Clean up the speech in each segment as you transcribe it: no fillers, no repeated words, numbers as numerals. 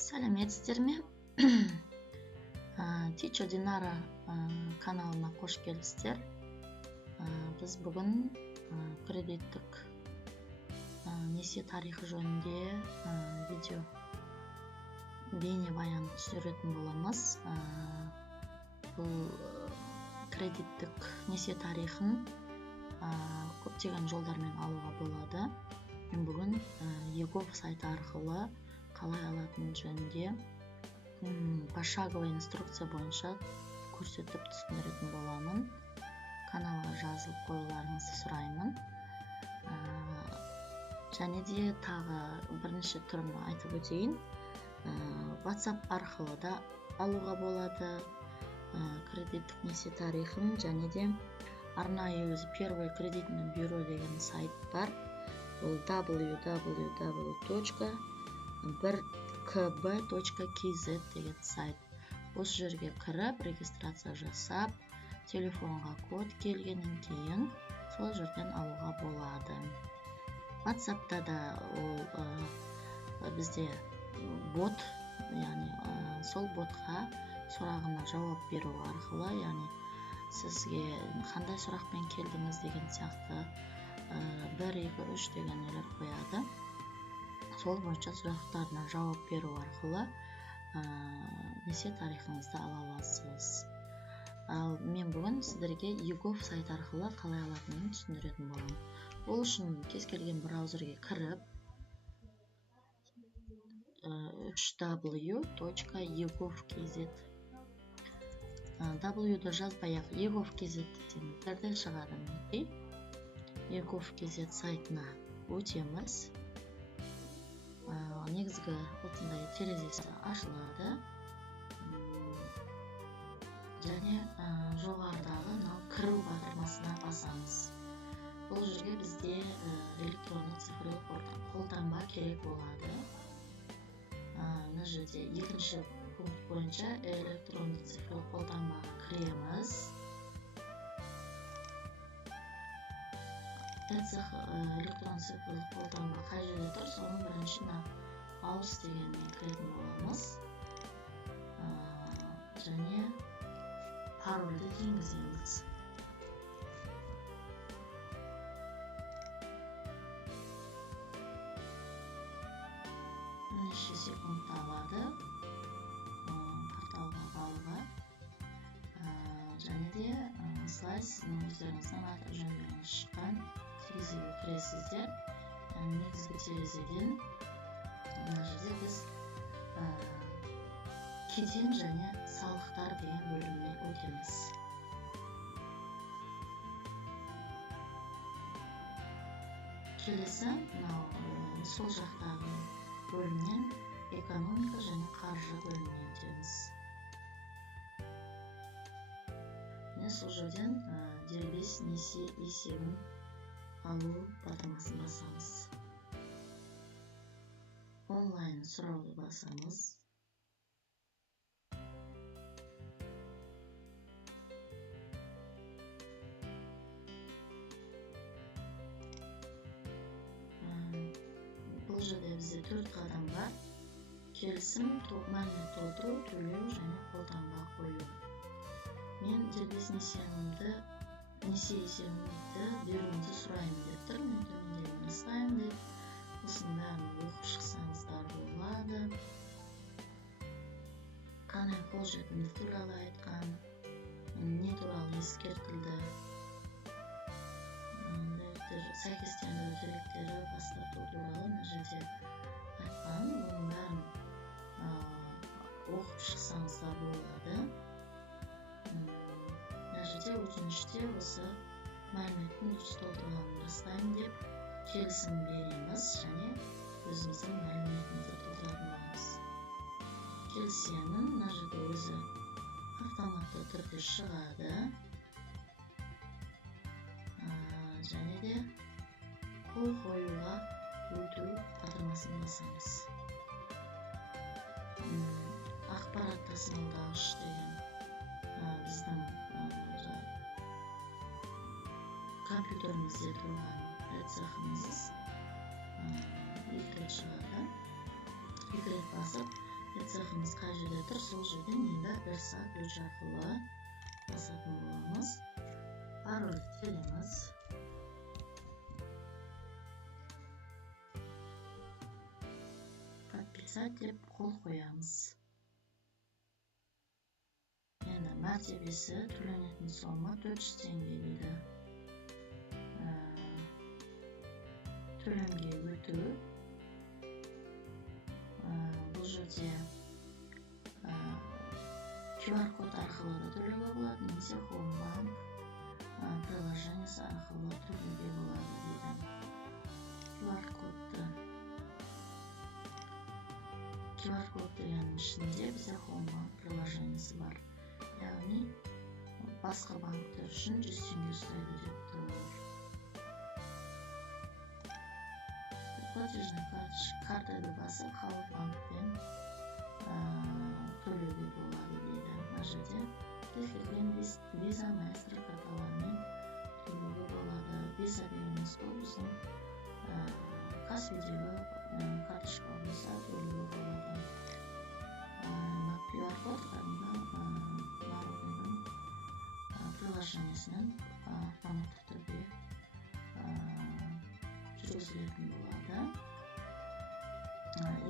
сәлеметсіздер ме? Teacher Dinara каналына қош келдіңіздер. Біз бүгін кредиттік несие тарихы жөнінде видео бейнебаян түсіретін боламыз. Бұл кредиттік несие тарихын көптеген жолдармен алуға болады. Мен бүгін Егов сайты арқылы қалай алатыны жөнінде пошаговый инструкция бойынша көрсетіп түсіндіретін боламын. Каналға жазылып қоюларыңызды сұраймын. Және де тағы бірінші түрін айтып өтейін. WhatsApp арқылы да алуға болады кредиттік несие тарихын, және де арнайы өзі первое кредитное бюро деген сайт бар. Бұл www.1kb.kz деген сайт. Осы жерге кіріп, регистрация жасап, телефонға код келгеннен кейін сол жерден алуға болады. WhatsApp'та да ол бізде бот, яғни сол ботқа сұрағына жауап беру арқылы, яғни сізге қандай сұрақпен келдіңіз деген сияқты 1, 2, 3 дегенелер қояды. Сол бойынша сұрақтарына жауап беру арқылы несие тарихыңызды ала аласыз. Ал мен бүгін сіздерге Егов сайт арқылы қалай алатынын түсіндіретін боламын. Ол үшін кез келген браузерге кіріп www.egov.kz W-ді жазбай-ақ egov.kz десеңіздер шығады. egov.kz сайтына өтеміз. Негізгі осындай терезесі ашылады. Және жоғарыдағы кіру батырмасына басамыз. Бұл жерге бізде электрондық цифрлық қолтаңба керек болады. Мына жерде екінші пункт бойынша электрондық цифрлық қолтаңбаға кіреміз. Электрондық цифрлық қолтаңба қай жерде тұр, соның біріншіні ауыс дегенмен кіретін боламыз. Және парольді енгіземіз. Неше секунд алады порталға алуға. Және де осылай сіздің өздеріңіздің аты жөндеріңіз шыққан терезеге кіресіздер. Негізгі терезеден мына жерде біз кеден және салықтар деген бөлімге өтеміз. Келесі сол жақтағы бөлімнен экономика және қаржы бөліміне өтеміз. Сол жерден дербес несие есебін алу батырмасын басамыз. Онлайн сұрауды басамыз. Бұл жерде бізде 4 қадам бар. Келісім, мәлімет толтыру, төлеу және қолтаңба қою. Мен дербес несие есебімді беруімді сұраймын деп тұр. Мен төмендегі растаймын деп. Осының бәрін оқып шықсаңыздар болады. Қандай қолжетімді туралы айтқан, не туралы ескертілді, сәйкестендіру деректері бастату туралы мына жерде айтқан. Оның бәрін оқып шықсаңыздар болады. Мына жерде өтініште осы мәліметтің дұрыс толтырылғанын растаймын деп келісім береміз және өзіміздің мәліметімізді толтыратын боламыз. Келісемін, мына жерде өзі автоматты түрде шығады. Және де қол қоюға өту батырмасын басамыз. Ақпарат тасымалдағыш деген біздің компьютерімізде тұрған цехымыз екі рет шығады. Екі рет басып, цехымыз қай жерде тұр, сол жерден енді RSA ключ арқылы басатын боламыз. Пароль телеміз. Подписать деп қол қоямыз. Енді мәртебесі төленетін сома 400 теңге дейді. Төлемге өту. Бұл жерде QR код арқылы да төлеуге болады, немесе Homebank приложениесі арқылы төлеуге болады дейді. QR код дегеннің ішінде бізде Homebank приложениесі бар. Яғни басқа банктер үшін 100 теңге ұстайды деп тұр. Платежный картаны басып, Халық банкпен төлеуге болады дейді. Мына жерде кез келген Visa, Master карталарымен төлеуге болады. Visa дегеніміз бұл біздің Каспидегі карточка болса төлеуге болады. QR код кәдімгі Народныйдың приложениесінен автоматты түрде жүргізілетін болады.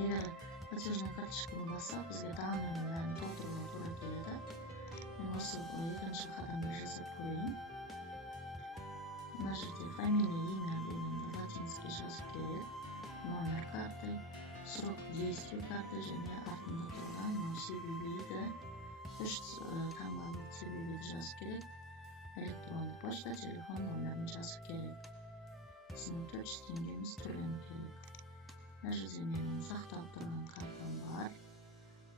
Егер платежный карточканы бассақ, бізге данныйның бәрін толтыруға тура келеді. Мен осы екінші қадамды жасап көрейін. Мына жерде фамилия, имя дегенді латинский жазу керек. Номер карты, срок действия карты және артында тұрған CVV-ді 3 таңбалы CVV-ді жазу керек. Электронды почта, телефон номерін жазу керек. Біздің 400 теңгеміз төлену керек. Мына жерде менің сақтап тұрған картам бар.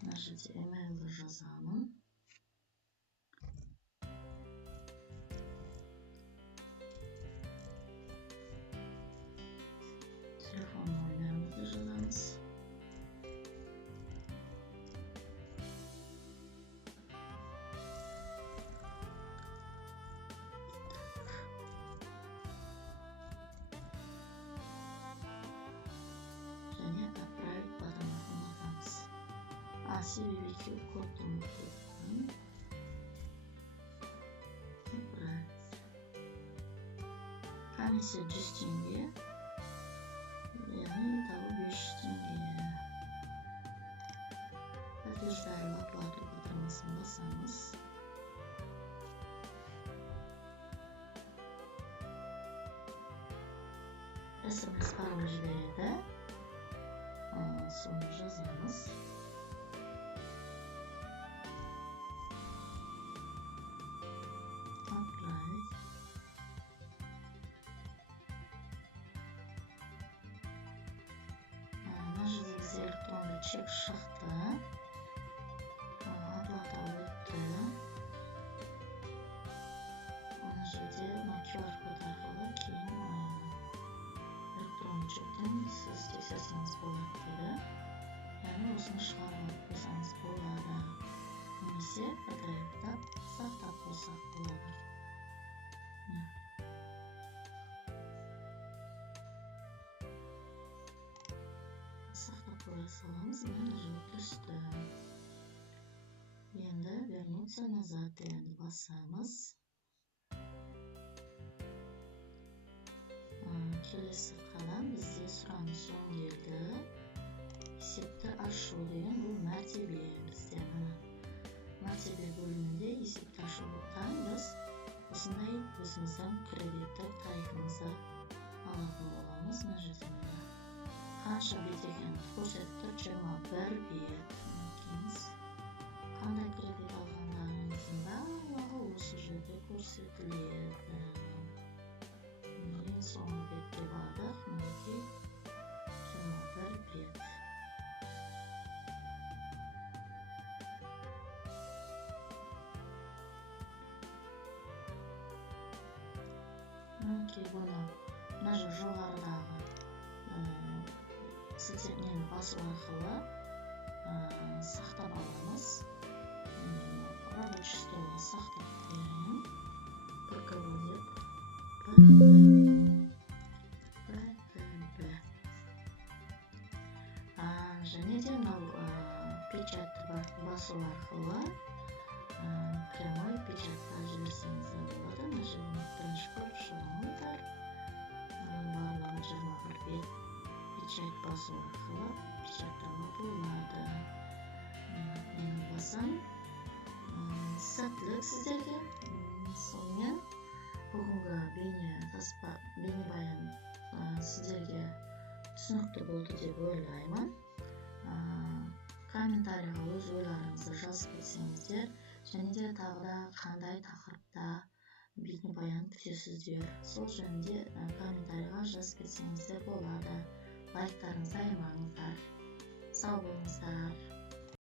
Мына жерде email-ді жазамын. Телефон номерімізді жазамыз. Және отправить батонатын атамыз. CVV кодты ұмытпайтын. Отправить. Комиссия 100 теңге. Яғни тағы 500 теңге. Подтверждаю оплату батырмасын басамыз. SMS пароль жібереді. Соны жазамыз. Отправить. Мына жерде бізде электронды чек шықты. Оплата өтті. Мына жерде QR код арқылы кейін электронды чектен сіз тексерсеңіз болады деді. Яғни осыны шығарып қойсаңыз болады. Немесе PDF-тап сақтап қойсақ болады. Сақтап қоя саламыз. Мына жылы түсті. Енді вернуться назад дегенді басамыз. Келесі қадам бізде сұраныс өңделді. Есепті ашу деген бұл мәртебе бізде. Мәртебе бөлімінде есепті ашудан біз осындай өзіміздің кредиттік тарихымызды алатын боламыз. Мына жерде қанша бет екенін көрсетті, 21 бет. Қандай кредит алғандарыңыздың барлығы осы жерде көрсетіледі. Ең соңғы бетке бардық. Мінекей 21 бет. Мінекей бұны мына жоғарыдағы сілтемені басу арқылы сақтап аламыз. Рабочий столға сақтап қояйын. ПКБ деп. және де мынау басу арқылы прямой печатқа жіберсеңіз де болады. Мына жерде бірінші көріп шығыңыздар. Барлығы 21 бет печать басу арқылы печаттауға болады. Мен басам. Сәттілік сіздерге. Сонымен бүгінгі бейнебаян сіздерге түсінікті болды деп ойлаймын. Комментарийға өз ойларыңызды жазып кетсеңіздер, және де тағы да қандай тақырыпта бейнебаян күтесіздер, сол жөнінде комментарийға жазып кетсеңіздер болады. Лайктарыңызды аямаңыздар. Сау болыңыздар.